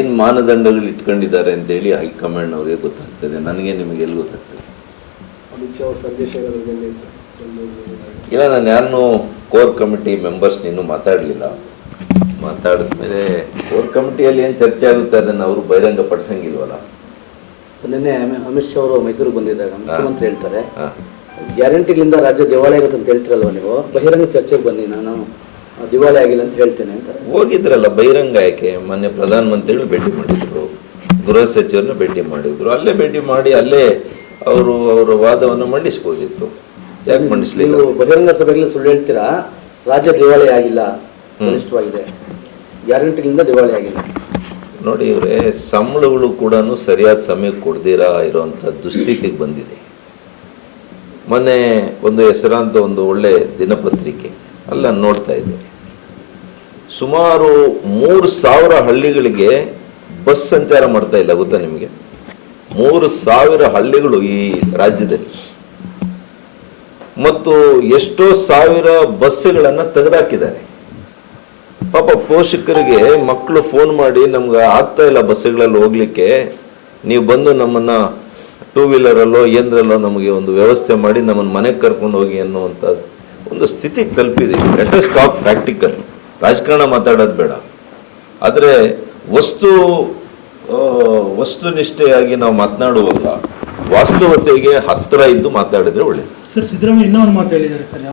ಏನು ಮಾನದಂಡಗಳು ಇಟ್ಕೊಂಡಿದ್ದಾರೆ ಅಂತೇಳಿ ಹೈಕಮಾಂಡ್ ಅವರಿಗೆ ಗೊತ್ತಾಗ್ತದೆ, ನನಗೆ ನಿಮಗೆ ಎಲ್ಲಿ ಗೊತ್ತಾಗ್ತದೆ? ಅಮಿತ್ ಶಾ ಅವರ ಸಂದೇಶ ಇಲ್ಲ, ನಾನು ಯಾರನ್ನೂ ಕೋರ್ ಕಮಿಟಿ ಮೆಂಬರ್ಸ್ ಇನ್ನೂ ಮಾತಾಡಲಿಲ್ಲ. ಮಾತಾಡಿದ್ಮೇಲೆ ಕೋರ್ ಕಮಿಟಿಯಲ್ಲಿ ಏನು ಚರ್ಚೆ ಆಗುತ್ತೆ ಅದನ್ನು ಅವರು ಬಹಿರಂಗ ಪಡಿಸಂಗಿಲ್ವಲ್ಲ. ನಿನ್ನೆ ಅಮಿತ್ ಶಾ ಅವರು ಮೈಸೂರಿಗೆ ಬಂದಿದ್ದಾಗ ಮುಖ್ಯಮಂತ್ರಿ ಹೇಳ್ತಾರೆ ಗ್ಯಾರಂಟಿಗಳಿಂದ ರಾಜ್ಯ ದಿವಾಳಿ ಆಗುತ್ತೆ ಅಂತ ಹೇಳ್ತಿರಲ್ವ ನೀವು, ಬಹಿರಂಗ ಚರ್ಚೆಗೆ ಬನ್ನಿ, ನಾನು ದಿವಾಳಿ ಆಗಿಲ್ಲ ಅಂತ ಹೇಳ್ತೇನೆ ಅಂತ ಹೋಗಿದ್ರಲ್ಲ. ಬಹಿರಂಗ ಯಾಕೆ? ಮೊನ್ನೆ ಪ್ರಧಾನಮಂತ್ರಿಗಳು ಭೇಟಿ ಮಾಡಿದ್ರು, ಗೃಹ ಸಚಿವರನ್ನ ಭೇಟಿ ಮಾಡಿದ್ರು. ಅಲ್ಲೇ ಭೇಟಿ ಮಾಡಿ ಅಲ್ಲೇ ಅವರು ಅವರ ವಾದವನ್ನು ಮಂಡಿಸ್ಬೋದಿತ್ತು. ಯಾಕೆ ಮಂಡಿಸ್ಲಿಲ್ಲ? ನೀವು ಬಹಿರಂಗ ಸಭೆಗಳಲ್ಲಿ ಸುಳ್ಳು ಹೇಳ್ತೀರಾ, ರಾಜ್ಯ ದಿವಾಳಿ ಆಗಿಲ್ಲ, ಬಲಿಷ್ಠವಾಗಿದೆ, ಗ್ಯಾರಂಟಿಗಳಿಂದ ದಿವಾಳಿ ಆಗಿಲ್ಲ. ನೋಡಿ ಇವರೇ, ಸಂಬಳಗಳು ಕೂಡ ಸರಿಯಾದ ಸಮಯಕ್ಕೆ ಕೊಡ್ದಿರಾ ಇರೋವಂಥ ದುಸ್ಥಿತಿಗೆ ಬಂದಿದೆ. ಮೊನ್ನೆ ಒಂದು ಹೆಸರಾಂತ ಒಂದು ಒಳ್ಳೆ ದಿನಪತ್ರಿಕೆ ಅಲ್ಲ ನೋಡ್ತಾ ಇದ್ದೆ, ಸುಮಾರು 3,000 ಹಳ್ಳಿಗಳಿಗೆ ಬಸ್ ಸಂಚಾರ ಮಾಡ್ತಾ ಇಲ್ಲ, ಗೊತ್ತಾ ನಿಮಗೆ? 3,000 ಹಳ್ಳಿಗಳು ಈ ರಾಜ್ಯದಲ್ಲಿ, ಮತ್ತು ಎಷ್ಟೋ ಸಾವಿರ ಬಸ್ಸುಗಳನ್ನು ತೆಗೆದಾಕಿದ್ದಾರೆ. ಪಾಪ ಪೋಷಕರಿಗೆ ಮಕ್ಕಳು ಫೋನ್ ಮಾಡಿ, ನಮ್ಗೆ ಆಗ್ತಾ ಇಲ್ಲ ಬಸ್ಸುಗಳಲ್ಲಿ ಹೋಗ್ಲಿಕ್ಕೆ, ನೀವು ಬಂದು ನಮ್ಮನ್ನ 2 ವೀಲರಲ್ಲೋ ಏನರಲ್ಲೋ ನಮಗೆ ಒಂದು ವ್ಯವಸ್ಥೆ ಮಾಡಿ ನಮ್ಮನ್ನು ಮನೆಗೆ ಕರ್ಕೊಂಡು ಹೋಗಿ ಅನ್ನುವಂಥ ಒಂದು ಸ್ಥಿತಿಗೆ ತಲುಪಿದೆ. Let us talk practical. ರಾಜಕಾರಣ ಮಾತಾಡೋದು ಬೇಡ, ಆದರೆ ವಸ್ತುನಿಷ್ಠೆಯಾಗಿ ನಾವು ಮಾತನಾಡುವಾಗ ವಾಸ್ತವತೆಗೆ ಹತ್ತಿರ ಇದ್ದು ಮಾತಾಡಿದ್ರೆ ಒಳ್ಳೆಯದು. ಸರ್, ಸಿದ್ದರಾಮಯ್ಯ ಇನ್ನೂ ಒಂದು ಮಾತು ಹೇಳಿದ್ದಾರೆ ಸರ್.